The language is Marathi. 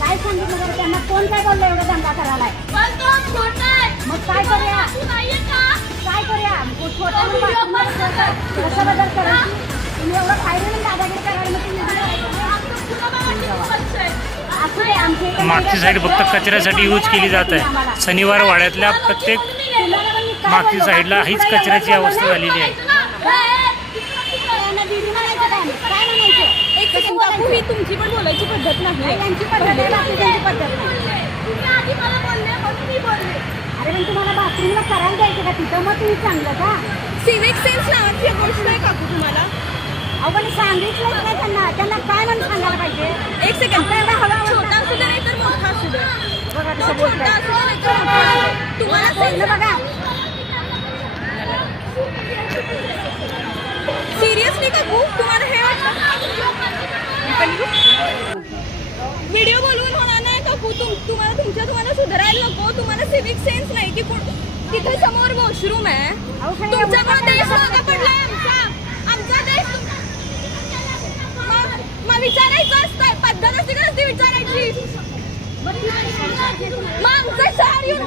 काय सांगितलं बरं त्यांना? कोण काय बोललं एवढा दंगा करायलाय? मग काय करूया? काय करूया? छोटा कसं बदल करायची? तुम्ही एवढं फायदा दादागिरी करायला असू दे. आमच्या मागची साईड फक्त कचऱ्यासाठी यूज केली जात आहे. शनिवार वाड्यातल्या प्रत्येक मागची साईडला हीच कचऱ्याची अवस्था झालेली आहे. एक सेकंड काकू, ही तुमची पण बोलायची पद्धत नाही. यांची पद्धत आहे, बाकीच्यांची पद्धत नाही. अरे पण तुम्हाला बाथरूमला करायला द्यायचं का तिथं? मग तुम्ही चांगलं का? सिविक सेन्स नावाची गोष्ट आहे काकू तुम्हाला. अहो पण सांगितलं काय त्यांना? त्यांना काय म्हणून सांगायला पाहिजे? एक सेकंड. छोटा असू दे नाही तर मोठा असू दे. बघा कसं बोलताय. तुम्हाला बोलणं बघा. सिरियसली काकू तुम्हाला हे व्हिडिओ बोलवून होणार नाही काकू. तुम्हाला सुधारायला नको. तुम्हाला सिविक सेन्स नाही की तिथे समोर वॉशरूम आहे. तुमच्याकडे देश मागे पडलाय आमचा देश. मग विचारायचं असतं, पद्धत असते का नसते विचारायची? मग आमचं शहर येऊन